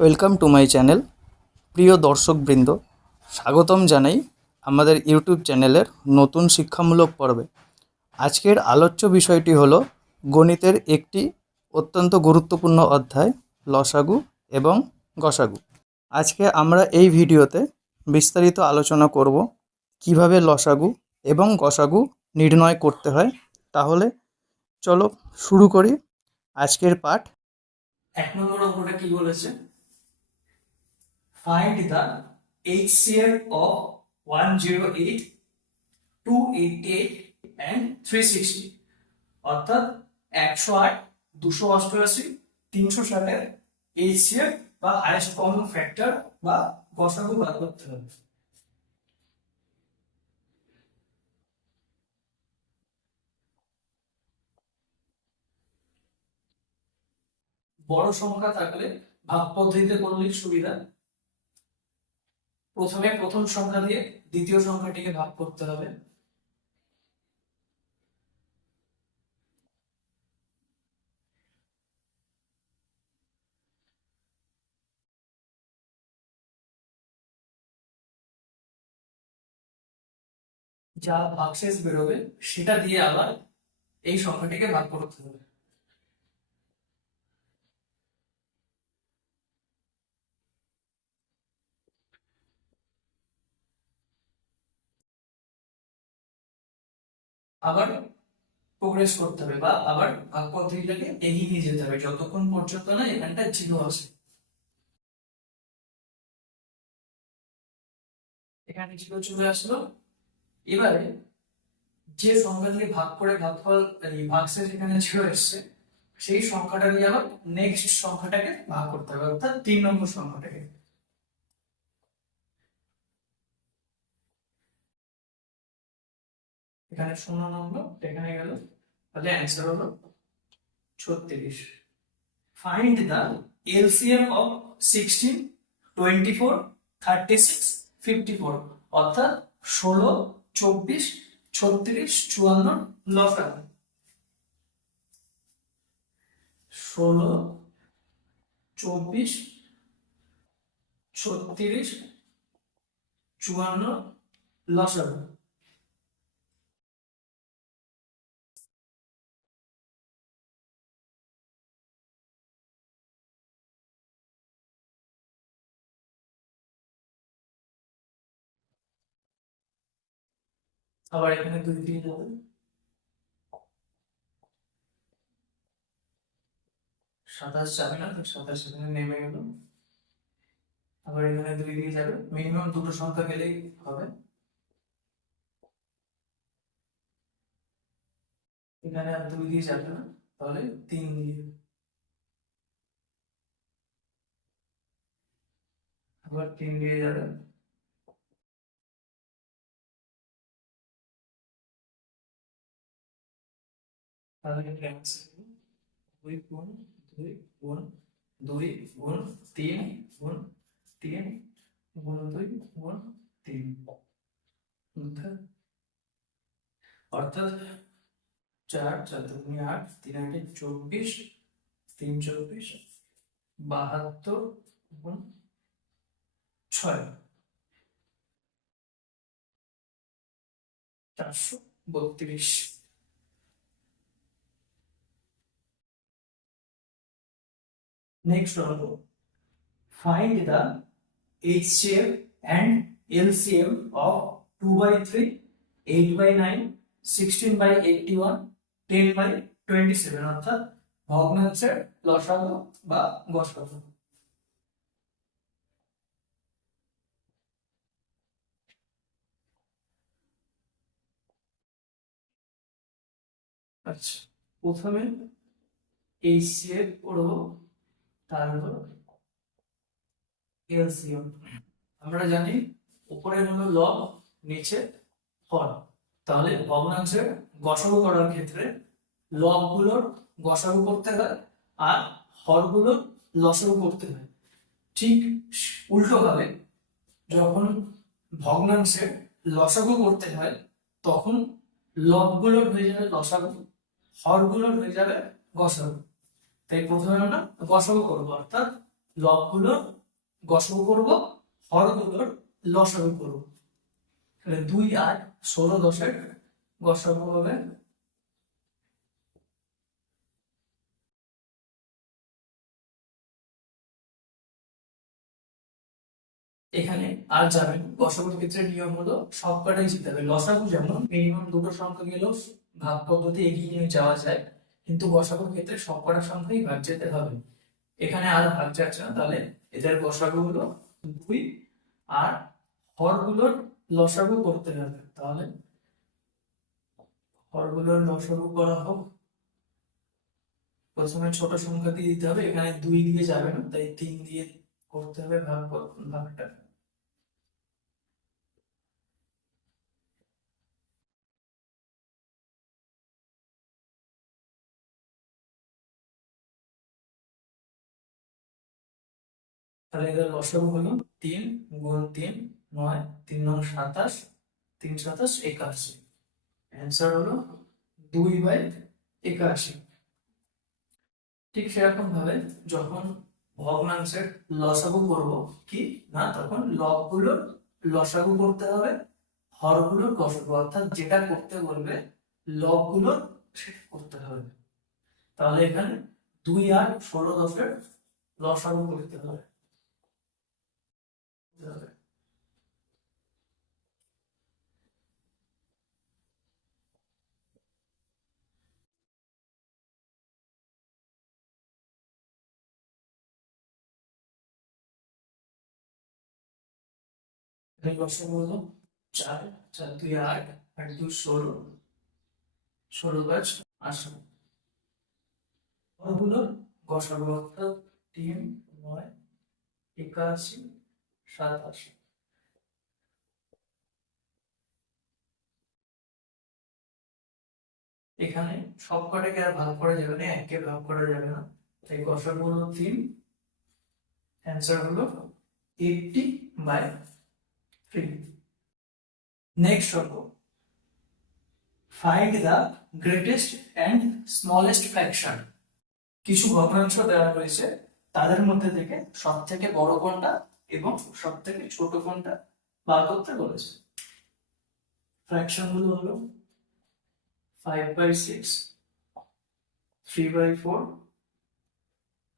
Welcome to my channel. প্রিয় দর্শকবৃন্দ, স্বাগতম জানাই আমাদের ইউটিউব চ্যানেলের নতুন শিক্ষামূলক পর্বে। আজকের আলোচ্য বিষয়টি হলো গণিতের একটি অত্যন্ত গুরুত্বপূর্ণ অধ্যায়, লসাগু এবং গসাগু। আজকে আমরা এই ভিডিওতে বিস্তারিত আলোচনা করব কিভাবে লসাগু এবং গসাগু নির্ণয় করতে হয়। তাহলে চলো শুরু করি আজকের পাঠ। 1 নম্বর অঙ্কটা কি বলেছে? Find the HCF of 108, 288 and 360 অর্থাৎ 108, 288, 360 এর HCF বা হাইয়েস্ট কমন ফ্যাক্টর বা গসাগু বার করতে হবে। বড় সংখ্যা থাকলে ভাগ পদ্ধতিতে করলেই সুবিধা। প্রথমে প্রথম সংখ্যা দিয়ে দ্বিতীয় সংখ্যাটিকে ভাগ করতে হবে। যা ভাগশেষ বেরোবে সেটা দিয়ে আবার এই সংখ্যাটিকে ভাগ করতে হবে। আবার প্রোগ্রেস করতে হবে বা আবার ভাগ পদ্ধতিটাকে এগিয়ে নিয়ে যেতে হবে যতক্ষণ পর্যন্ত না এখানটা জিরো আসে। এখানে জিরো চলে আসলো। এবারে যে সংখ্যা দিয়ে ভাগ করে ভাগফল ভাগশেষ এখানে জিরো এসছে, সেই সংখ্যাটা দিয়ে আবার নেক্সট সংখ্যাটাকে ভাগ করতে হবে, অর্থাৎ 3 নম্বর সংখ্যাটাকে। এখানে 0 নম্বর এখানে গেল, তাহলে অ্যান্সার হলো 36। Find the LCM of 16, 24, 36, 54 অর্থাৎ 16, 24, 36, 54 লসাগু। 16, 24, 36, 54 লসাগু। আবার এখানে 2 দিয়ে যাবে, 27 যাবে না, 27 এখানে নেমে গেল। আবার এখানে 2 দিয়ে যাবে, মিনিমাম দুটো সংখ্যা গেলেই হবে। এখানে আর 2 দিয়ে যাবে না, তাহলে 3 দিয়ে। আবার 3 দিয়ে যাবে, তাহলে অ্যান্সার 2 গুণ 2 গুণ 2 গুণ 3 গুণ 3 গুণ 2 গুণ 3 অর্থাৎ 4 4 দুগুণে 8, 3 8 24, 3 24, 72 গুণ 6 432। Next one, find the HCF and LCM of 2/3, 8/9, 16/81, 10/27 অর্থাৎ ভগ্নাংশের লসাগু বা গসাগু। আচ্ছা, প্রথমে HCF করব, তারপর LCM। আমরা জানি উপরে হলো লব, নিচে হর। তাহলে ভগ্নাংশের গসাগু করার ক্ষেত্রে লবগুলোর গসাগু করতে হয় আর হরগুলোর লসাগু করতে হয়। ঠিক উল্টোভাবে যখন ভগ্নাংশের লসাগু করতে হয় তখন লবগুলোর হয়ে যাবে লসাগু, হরগুলোর হয়ে যাবে গসাগু। তাই প্রথমে আমরা গসাগু করবো, অর্থাৎ লবগুলোর গসাগু করব, হরগুলোর লসাগু করব। তাহলে 2 8 16 10 গসাগু হবে এখানে আর যাবেন। গসাগুর ক্ষেত্রে নিয়ম হলো সবকটাই জিততে হবে। লসাগু যেমন মিনিমাম দুটো সংখ্যা গেলেও ভাগ পদ্ধতি এগিয়ে নিয়ে যাওয়া যায়, কিন্তু গসাগুর ক্ষেত্রে সবকটা সংখ্যাই ভাগ যেতে হবে। এখানে আর ভাগ যাচ্ছে না, তাহলে এদের গসাগু হলো 2 আর হরগুলোর লসাগু করতে হবে। তাহলে হরগুলোর লসাগু করা হোক। প্রথমে ছোট সংখ্যা দিয়ে দিতে হবে, এখানে 2 দিয়ে যাবে না, তাই 3 দিয়ে করতে হবে ভাগটা। তাহলে এদের লসাগু হলো 3 গুণ 3 9, 3 9 27, 3 27 81। অ্যান্সার হলো 2/81। ঠিক সেরকম ভাবে যখন ভগ্নাংশের লসাগু করব, কি না তখন লবগুলোর লসাগু করতে হবে, হরগুলোর গসাগু, অর্থাৎ যেটা করতে বলবে লবগুলোর সেটা করতে হবে। তাহলে এখানে 2 8 16 10 লসাগু করতে হবে। লসাগু হলো 4 4 2 8 8 2 16, 16 5 80। হরগুলোর গসাগু অর্থাৎ 3 9 81 87। এখানে সবকটাকে আর ভাগ করা যাবে না, এককে ভাগ করা যাবে না, তাই গসাগু হলো 3। অ্যান্সার হলো 80/3। নেক্সট হলো find the greatest and smallest fraction. কিছু ভগ্নাংশ দেওয়া রয়েছে, তাদের মধ্যে থেকে সব থেকে বড় কোনটা এবং সব থেকে ছোট কোনটা বার করতে বলেছে। ফ্র্যাকশন গুলো হলো 5/6, 3/4,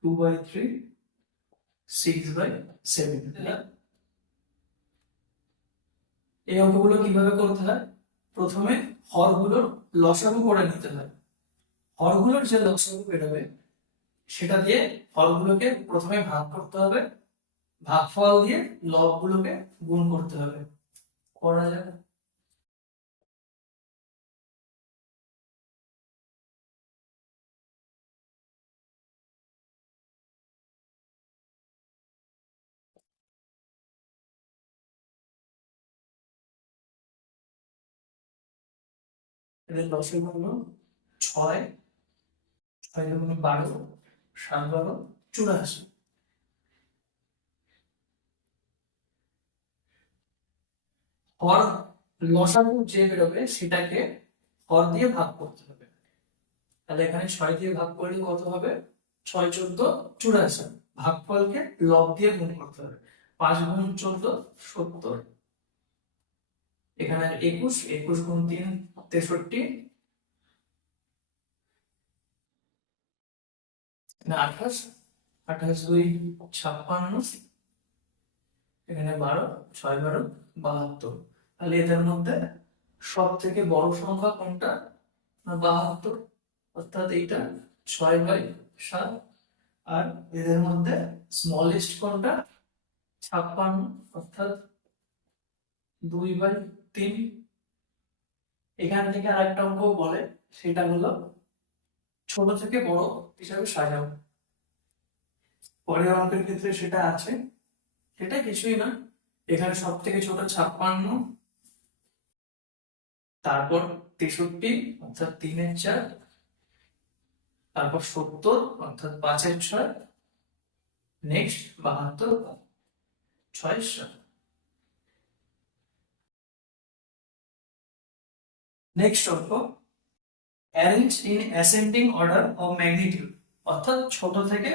2/3, 6/7। এই অঙ্কগুলো কিভাবে করতে হয়? প্রথমে হরগুলোর লসাগু করে নিতে হয়। হরগুলোর যে লসাগু বেরোবে সেটা দিয়ে হরগুলোকে প্রথমে ভাগ করতে হবে, ভাগফল দিয়ে লবগুলোকে গুণ করতে হবে। করা যাবে? এদের লসাগু হলো 6 6 দুগুণে 12, 7 12 84। হর লসাগু যে বেরোবে সেটাকে হর দিয়ে ভাগ করতে হবে। তাহলে এখানে 6 দিয়ে ভাগ করলে কত হবে? 6 14 84। ভাগফলকে লব দিয়ে গুণ করতে হবে। 5 গুণ 14 70। এখানে 21, 21 গুণ 3 63, 28, 28 2 56, এখানে 12, 6 12 72। তাহলে এদের মধ্যে সব থেকে বড় সংখ্যা কোনটা? না 72, অর্থাৎ এইটা 6/7। আর এদের মধ্যে স্মলেস্ট কোনটা? 56, অর্থাৎ 2/3। এখান থেকে আরেকটা অঙ্ক বলে, সেটা হলো ছোট থেকে বড় হিসাবে সাজাও। পরের অঙ্কের ক্ষেত্রে সেটা আছে, সেটা কিছুই না। এখানে সব থেকে ছোট 56, তারপর 63 অর্থাৎ 3/4, তারপর 70 অর্থাৎ 5/6, নেক্সট 72 6/7। নেক্সট অঙ্ক arrange in ascending order of magnitude, অর্থাৎ ছোট থেকে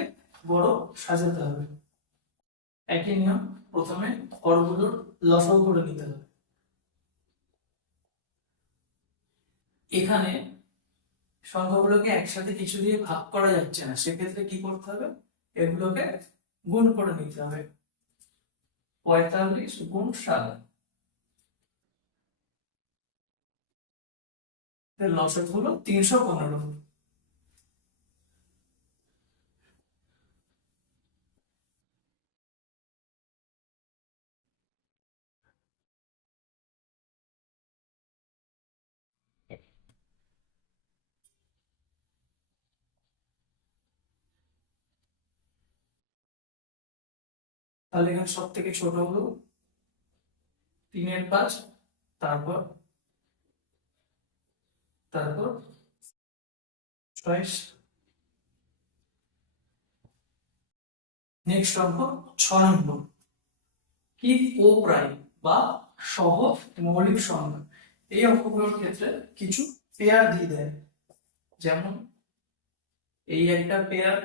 বড় সাজাতে হবে। একই নিয়ম, প্রথমে হরগুলোর লসাগু করে নিতে হবে। এখানে সংখ্যাগুলোকে একসাথে কিছু দিয়ে ভাগ করা যাচ্ছে না, সেক্ষেত্রে কি করতে হবে, এগুলোকে গুণ করে নিতে হবে। 45 গুণ 7, লসাগু হলো 315। তাহলে এখানে সব থেকে ছোট হলো 3/5, তারপর তারপর 6। নেক্সট অঙ্ক 6 নম্বর, কি কো প্রাইম বা সহ মৌলিক সংখ্যা। এই অঙ্কগুলোর ক্ষেত্রে কিছু পেয়ার দিয়ে দেয়, যেমন এই একটা পেয়ার,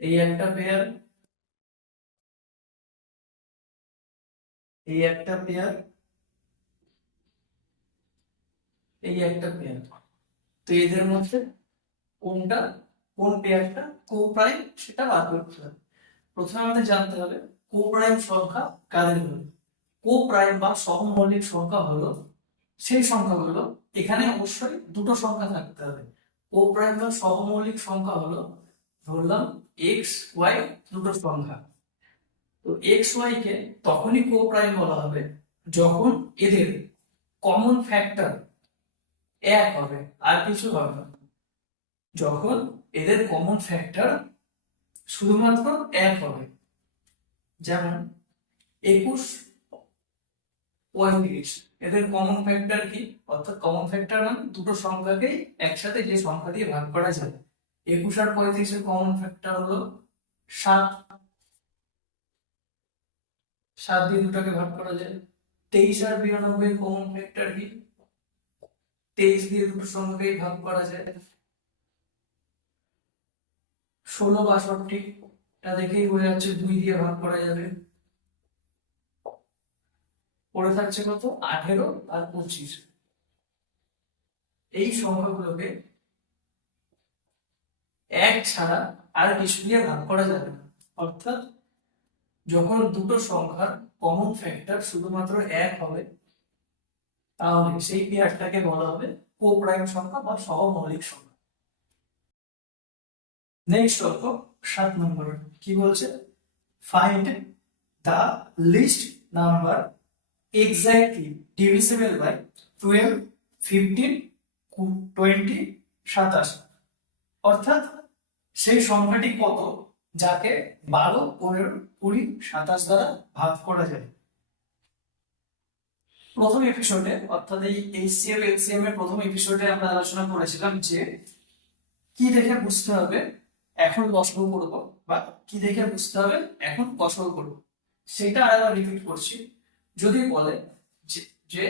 এই একটা পেয়ার, এই একটা পেয়ার, এই একটা পেয়ার। তো এদের মধ্যে কোনটা কোন পেয়ারটা কো প্রাইম সেটা বার করতে হবে। প্রথমে আমাদের জানতে হবে কো প্রাইম সংখ্যা কাদের হলো। কো প্রাইম বা সহমৌলিক সংখ্যা হলো সেই সংখ্যাগুলো, এখানে অবশ্যই দুটো সংখ্যা থাকতে হবে। কো প্রাইম বা সহমৌলিক সংখ্যা হলো, ধরলাম এক্স ওয়াই দুটো সংখ্যা। তো এক্স ওয়াই কে তখনই কো প্রাইম বলা হবে যখন এদের কমন ফ্যাক্টর এক হবে, আর কিছু হবে না। যখন এদের কমন ফ্যাক্টর শুধুমাত্র এক হবে, যেমন 21 35, এদের কমন ফ্যাক্টর কি, অর্থাৎ কমন ফ্যাক্টর মানে দুটো সংখ্যাকে একসাথে যে সংখ্যা দিয়ে ভাগ করা যায়। 21 আর 35 এর কমন ফ্যাক্টর হলো 7, 7 দিয়ে দুটাকে ভাগ করা যায়। 23 আর 92 এর কমন ফ্যাক্টর কি, 23 দিয়ে দুটো সংখ্যাকে ভাগ করা যায়। 16 62, এটা দেখেই বোঝা যাচ্ছে 2 দিয়ে ভাগ করা যাবে। পড়ে থাকছে কত, 18 আর 25। এই সংখ্যাগুলোকে এক ছাড়া আর কিছু দিয়ে ভাগ করা যাবে না, অর্থাৎ যখন দুটো সংখ্যার কমন ফ্যাক্টর শুধুমাত্র এক হবে, তাহলে সেই পেয়ারটাকে বলা হবে কো প্রাইম সংখ্যা বা সহমৌলিক সংখ্যা। নেক্সট অঙ্ক 7 নম্বর, কি বলছে, find the least number exactly divisible by 12 15 20 27। অর্থাৎ সেই সংখ্যাটি কত যাকে 12 15 20 27 দ্বারা ভাগ করা যায়। প্রথম এপিসোডে, অর্থাৎ এই এইচসিএফ এলসিএম এর প্রথম এপিসোডে আমরা আলোচনা করেছিলাম যে কি দেখে বুঝতে হবে এখন লসাগু করব, বা কি দেখে বুঝতে হবে এখন গসাগু করব। সেটা আরেকবার রিপিট করছি। যদি বলে যে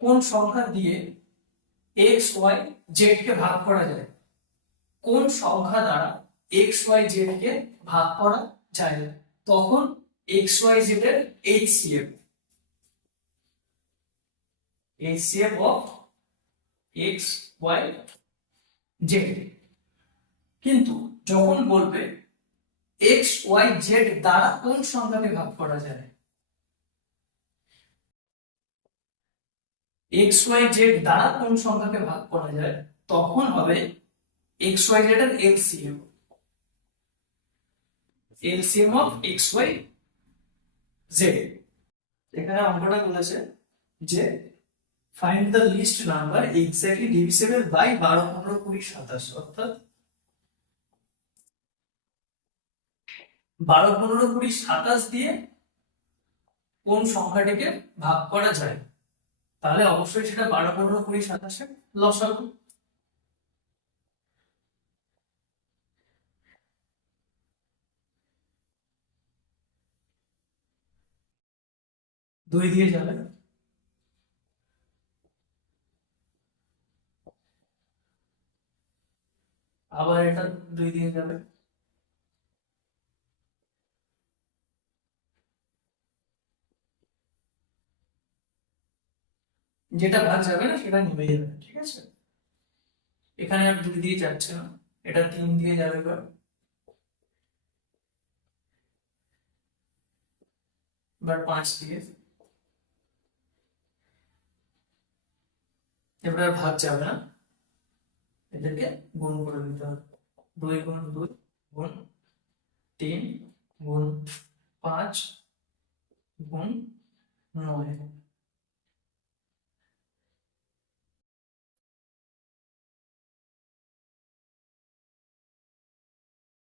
কোন সংখ্যা দিয়ে এক্স ওয়াই জেড কে ভাগ করা যায়, কোন সংখ্যা দ্বারা এক্স ওয়াই জেড কে ভাগ করা যায়, তখন এক্স ওয়াই জেড এর HCF of x y z. কিন্তু যখন বলবে এক্স ওয়াই জেড দ্বারা কোন সংখ্যাকে ভাগ করা যায়, এক্স ওয়াই জেড দ্বারা কোন সংখ্যাকে ভাগ করা যায়, তখন হবে এক্স ওয়াই জেড এর LCM, LCM of x y z. এখানে অঙ্কটা বলেছে যে find the least number exactly divisible by 12 15 20 27। অর্থাৎ 12 15 20 27 দিয়ে কোন সংখ্যাটিকে ভাগ করা যায়, তাহলে অবশ্যই সেটা 12 15 20 27 এর লসাগু। দুই দিয়ে যাবে, আবার এটা 2 দিয়ে যাবে, যেটা ভাগ যাবে না সেটা নেমে যাবে, ঠিক আছে। এখানে আর 2 দিয়ে যাচ্ছে না, এটা 3 দিয়ে যাবে, এবার 5 দিয়ে, এবার আর ভাগ যাবে না, এটাকে গুণ করে দিতে হবে। 2 গুণ 2 গুণ 3 গুণ 5 গুণ 9,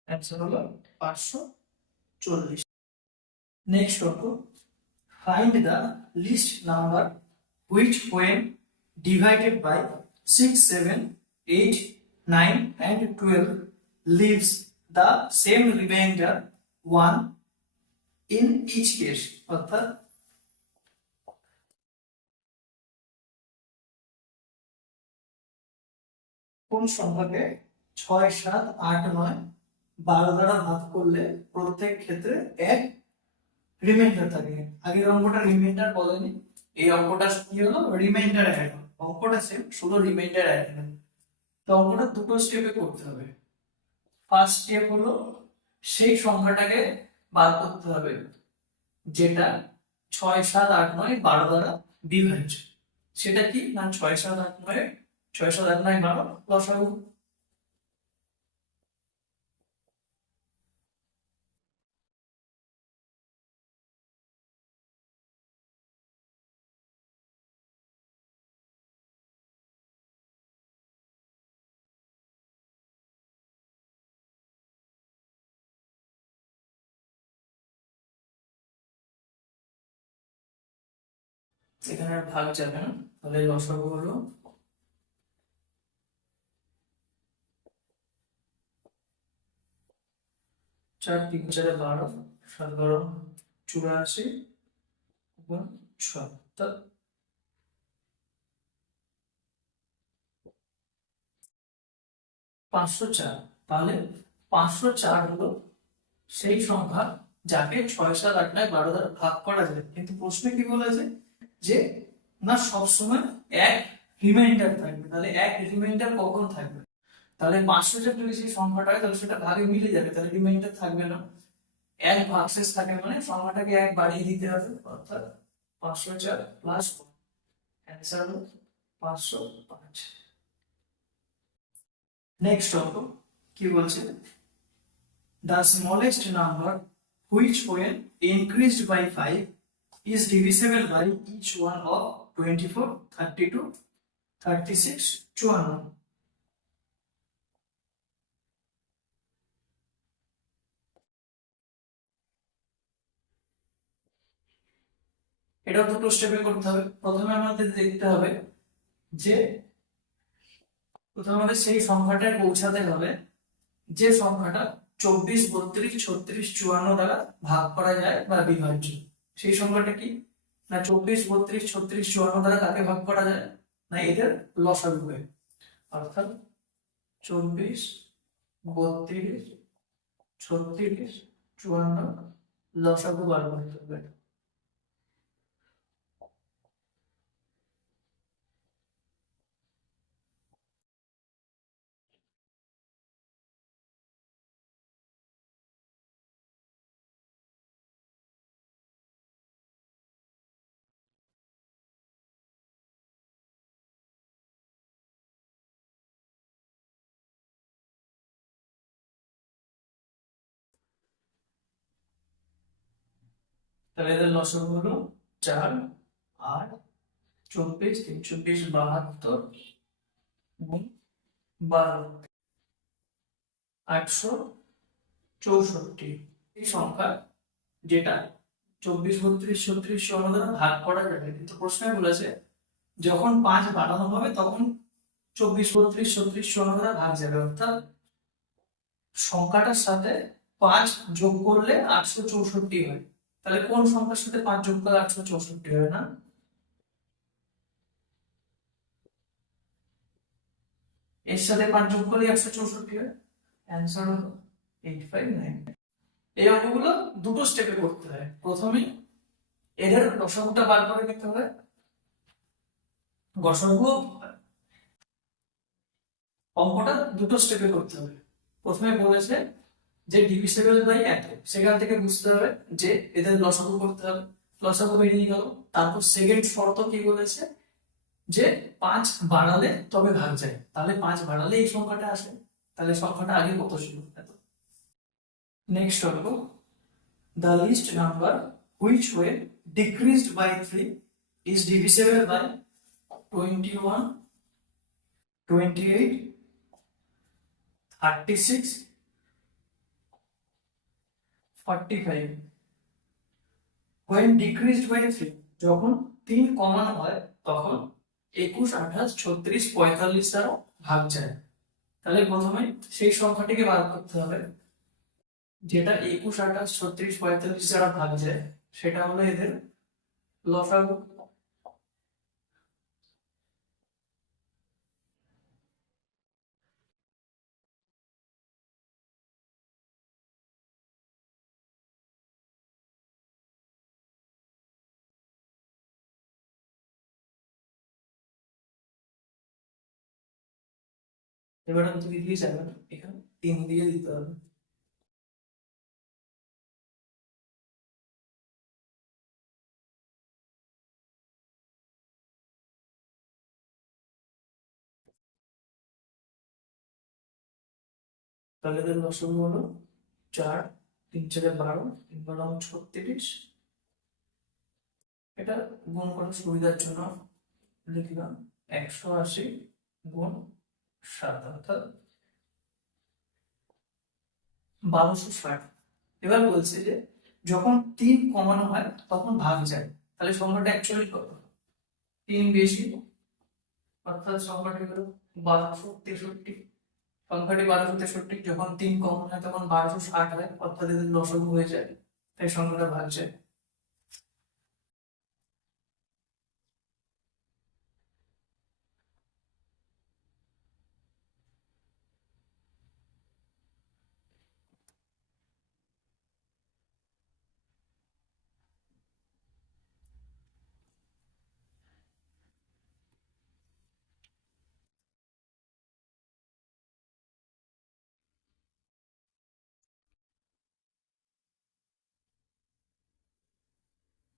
অ্যান্সার হলো 540। নেক্সট হলো find the least number which when divided by 6, 7, 8, 9 and 12 leaves the same remainder 1 in each case, অর্থাৎ কোন সংখ্যাকে 6, 7, 8, 9, 12 দ্বারা ভাগ করলে প্রত্যেক ক্ষেত্রে এক রিমাইন্ডার থাকে। আগের অঙ্কটা রিমাইন্ডার বলেনি, এই অঙ্কটা কি হলো, রিমাইন্ডার অ্যাড। অঙ্কটা সেম, শুধু রিমাইন্ডার অ্যাড হবে। তো অঙ্কটা দুটো স্টেপে করতে হবে। ফার্স্ট স্টেপ হলো সেই সংখ্যাটাকে বার করতে হবে যেটা 6, 7, 8, 9, 12 দ্বারা বিভাজ্য। সেটা কি না, 6, 7, 8, 9, 6, 7, 8, 9, 12 লসাগু। এখানে আর ভাগ যাবে না, তাহলে লসাগু হলো 4, 3, 4, 12, 7, 12, 84 গুণ 6, তো 504। তাহলে 504 হলো সেই সংখ্যা যাকে 6, 7, 8, 9, 12 দ্বারা ভাগ করা যায়। কিন্তু প্রশ্নে কি বলেছে যে না সবসময় এক রিমাইন্ডার থাকবে। তাহলে এক রিমাইন্ডার কখন থাকবে, তাহলে 504 যদি সেই সংখ্যাটা হয় তাহলে সেটা ভাগে মিলে যাবে, তাহলে রিমাইন্ডার থাকবে না। এক ভাগশেষ থাকে মানে সংখ্যাটাকে এক বাড়িয়ে দিতে হবে, অর্থাৎ 504 প্লাস 1, অ্যান্সার হলো 505। নেক্সট অঙ্ক কি বলছে, the smallest number which when increased by 5 is divisible by each one of 24, 32, 36, 54। এটা দুটো স্টেপে করতে হবে। প্রথমে আমাদের দেখতে হবে যে প্রথমে আমাদের সেই সংখ্যাটায় পৌঁছাতে হবে যে সংখ্যাটা 24, 32, 36, 54 দ্বারা ভাগ করা যায় বা বিভাজ্য। সেই সংখ্যাটা কি না, 24, 32, 36, 54 দ্বারা কাকে ভাগ করা যায় না, এদের লসাগু হয়। অর্থাৎ 24, 32, 36, 54 লসাগু বার করতে হবে। তাহলে এদের লসাগু হলো 4, 8, 24, 320, 72 গুণ 12, 864। এই সংখ্যা যেটা 24, 32, 36, 54 দ্বারা ভাগ করা যাবে, কিন্তু প্রশ্নে বলেছে যখন 5 বাড়ানো হবে তখন 24, 32, 36, 54 দ্বারা ভাগ যাবে। অর্থাৎ সংখ্যাটার সাথে 5 যোগ করলে 864 হয়। তাহলে কোন সংখ্যার সাথে 5 যোগ করলে 864 হয় না, এর সাথে 5 যোগ করলে 164 হয়। অ্যান্সার হলো 859। এই অঙ্কগুলো দুটো স্টেপে করতে হয়। প্রথমে এদের লসাগুটা বার করে নিতে হবে। গসাগু অঙ্কটা দুটো স্টেপে করতে হবে। প্রথমে বলেছে যে ডিভিসিবল বাই এত, সেখান থেকে বুঝতে হবে যে এদের লসাগু করতে হবে। লসাগু বেরিয়ে গেল। তারপর সেকেন্ড শর্ত কি বলেছে, যে 5 বাড়ালে তবে ভাগ যায়। তাহলে 5 বাড়ালে এই সংখ্যাটা আসে। তাহলে সংখ্যাটা আগে কত ছিল এত। নেক্সট হলো the least number which when decreased by 3 is divisible by 21, 28, 36, 45. when decreased by 3, যখন 3 কমানো হয় তখন 21, 28, 36, 45 দ্বারা ভাগ যায়। তাহলে প্রথমে সেই সংখ্যাটিকে বার করতে হবে যেটা 21, 28, 36, 45 দ্বারা ভাগ যায়। সেটা হলো এদের লসাগু। এবার আমি তুমি দিয়ে যাবে না, এখানে 3 দিয়ে দিতে হবে। তাহলে এদের লসাগু হলো 4, 3 4 12, 3 12 36। এটা গুণ করার সুবিধার জন্য লিখলাম 180 গুণ 7, অর্থাৎ 1260। এবার বলছে যে যখন 3 কমানো হয় তখন ভাগ যায়। তাহলে সংখ্যাটা অ্যাকচুয়ালি কত? 3 বেশি, অর্থাৎ সংখ্যাটি হলো 1263। সংখ্যাটি 1263, যখন 3 কমন হয় তখন 1260 হয়, অর্থাৎ এদের লসাগু হয়ে যায়। তাই সংখ্যাটা ভাগ যায়।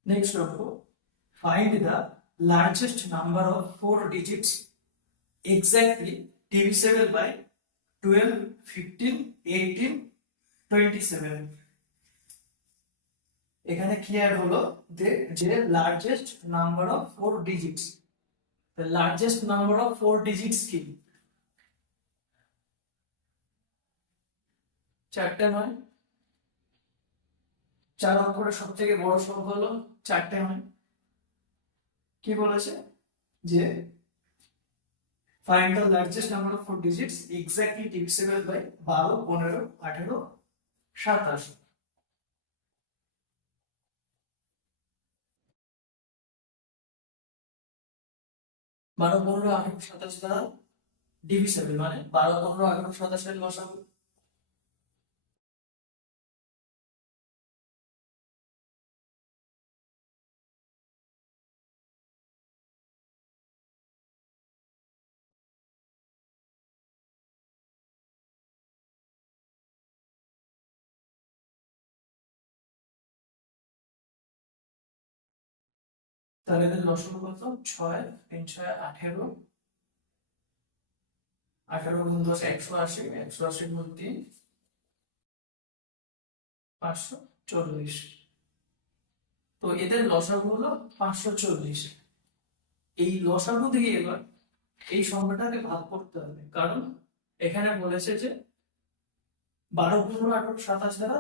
নেক্সট অঙ্ক, find the largest number of 4 digits exactly divisible by 12, 15, 18, 27. এখানে ক্লিয়ার হলো যে largest number of 4 digits. the largest number of 4 digits কি? 4টে নয়। 4 অঙ্কের সবথেকে বড় সংখ্যা হলো 4টে নয়। কি বলেছে যে find the largest number of 4 digits exactly divisible by 12, 15, 18, 27। 12, 15, 18, 27 দ্বারা ডিভিসিবল, মানে 12, 15, 18, 27 এর লসাগু। তাহলে এদের লসাগু কত? 6, 3 6 18, 18 গুণ 10 180, 180 গুণ 3 540। তো এদের লসাগু হলো 540। এই লসাগু দিয়ে এবার এই সংখ্যাটাকে ভাগ করতে হবে, কারণ এখানে বলেছে যে 12, 15, 18, 27 দ্বারা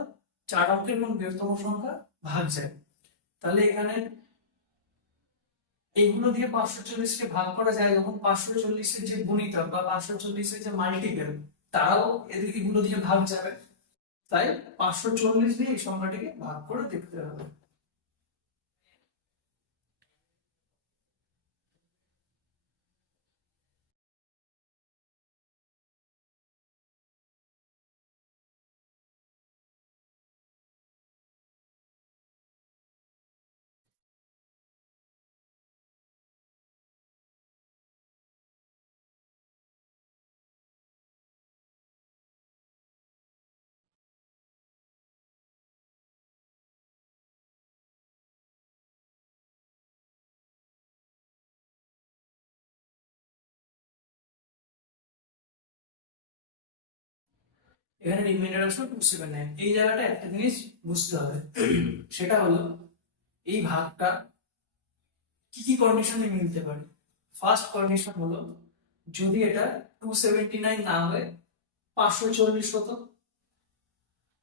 4 অঙ্কের কোন বৃহত্তম সংখ্যা ভাগ যায়। তাহলে এখানে এইগুলো দিয়ে 540 কে ভাগ করা যায়, যখন 540 এর যে গুণিতক বা 540 এর যে মাল্টিপল তারাও এগুলো দিয়ে ভাগ যাবে। তাই 540 দিয়ে এই সংখ্যাটিকে ভাগ করে দেখতে হবে। এখানে রিমাইন্ডার আসলে 279। এই জায়গাটা একটা জিনিস বুঝতে হবে, সেটা হলো এই ভাগটা কি কি কন্ডিশনে মিলতে পারে। ফার্স্ট কন্ডিশন হলো যদি এটা 279 না হয় 540 হতো,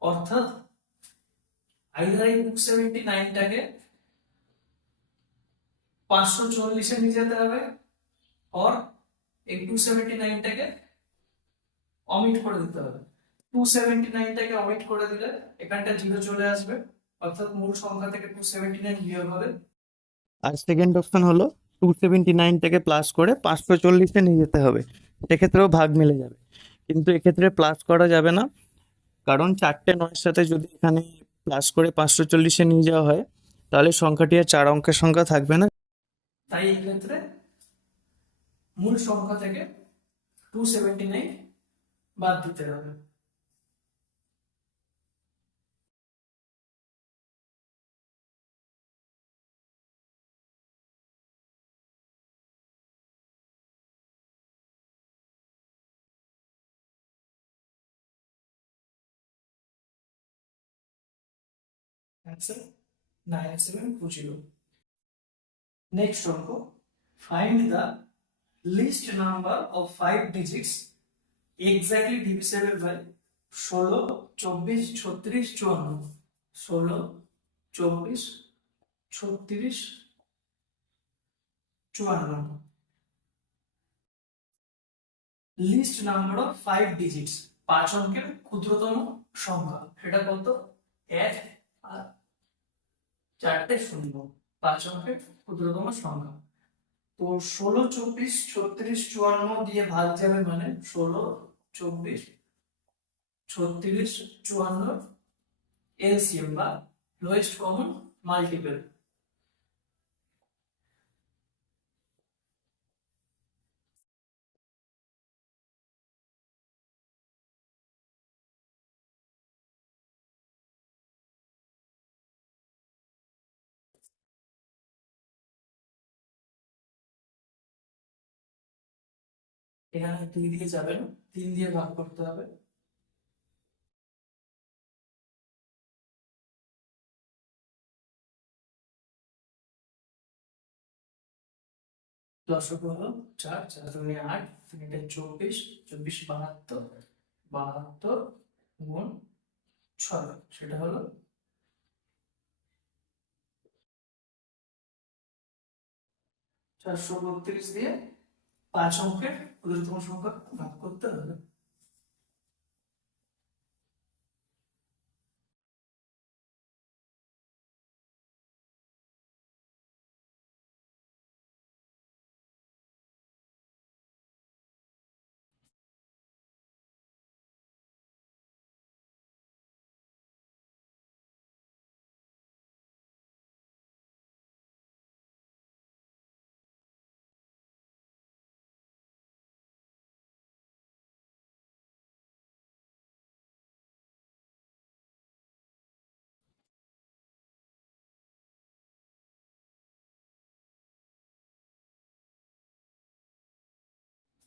অর্থাৎ আইদার এই 279টাকে 540-এ নিয়ে যেতে হবে, অর এই 279টাকে অমিট করে দিতে হবে। 279টাকে অমিট করে দিলে এখানটা জিরো চলে আসবে, অর্থাৎ মূল সংখ্যা থেকে 279 বিয়োগ হবে। আর সেকেন্ড অপশন হলো 279টাকে প্লাস করে 540-এ নিয়ে যেতে হবে, সেক্ষেত্রেও ভাগ মিলে যাবে। কিন্তু এক্ষেত্রে প্লাস করা যাবে না, কারণ 4টে 9-এর সাথে যদি এখানে প্লাস করে 540-এ নিয়ে যাওয়া হয় তাহলে সংখ্যাটি আর 4 অঙ্কের সংখ্যা থাকবে না। তাই এই ক্ষেত্রে মূল সংখ্যা থেকে 279 বাদ দিতে হবে। অ্যান্সার 9720। নেক্সট অঙ্ক, find the least number of 5 digits exactly divisible by 16, 24, 36, 54। 16, 24, 36, 54। List number of 5 digits, 5 অঙ্কের ক্ষুদ্রতম সংখ্যা, সেটা কত? 1 আর 4টে শূন্য, 5 অঙ্কের ক্ষুদ্রতম সংখ্যা। তো 16, 24, 36, 54 দিয়ে ভাগ যাবে, মানে 16, 24, 36, 54 এলসিএম বা লোয়েস্ট কমন মাল্টিপল। এখানে 2 দিয়ে যাবে না, 3 দিয়ে ভাগ করতে হবে। দশক হলো 4, 4 দুগুণে 8, 3 24, 24 72, 72 গুণ 6, সেটা হলো 432 দিয়ে 5 অঙ্কের ক্ষুদ্রতম সংখ্যা ভাগ করতে হবে।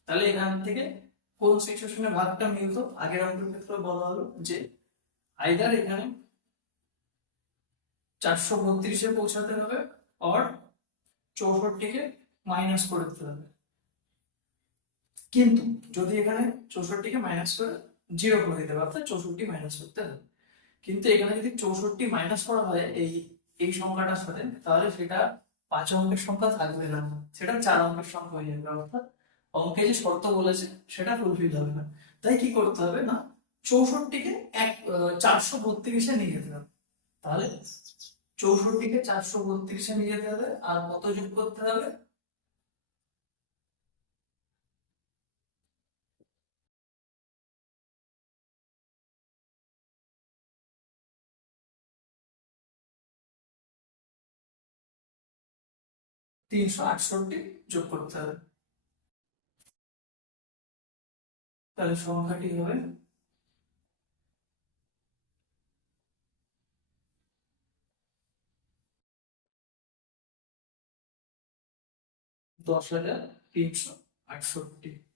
তাহলে এখান থেকে কোন সিচুয়েশনে ভাগটা মিলতো, আগের অঙ্কের ক্ষেত্রে বলা হলো যে আইদার এখানে 432-এ পৌঁছাতে হবে, অর 64কে মাইনাস করে দিতে হবে। কিন্তু যদি এখানে 64কে মাইনাস করে 0 করে দিতে হবে, অর্থাৎ 64 মাইনাস করতে হবে। কিন্তু এখানে যদি 64 মাইনাস করা হয় এই এই সংখ্যাটার সাথে, তাহলে সেটা 5 অঙ্কের সংখ্যা থাকবে না, সেটা 4 অঙ্কের সংখ্যা হয়ে যাবে, অর্থাৎ অঙ্কে যে শর্ত বলেছে সেটা ফুলফিল হবে না। তাই কি করতে হবে না, 64কে 432-এ নিয়ে যেতে হবে। তাহলে 64কে 432-এ নিয়ে যেতে হবে, আর কত যোগ করতে হবে? 368 যোগ করতে হবে। তাহলে সংখ্যাটি হবে 10,368।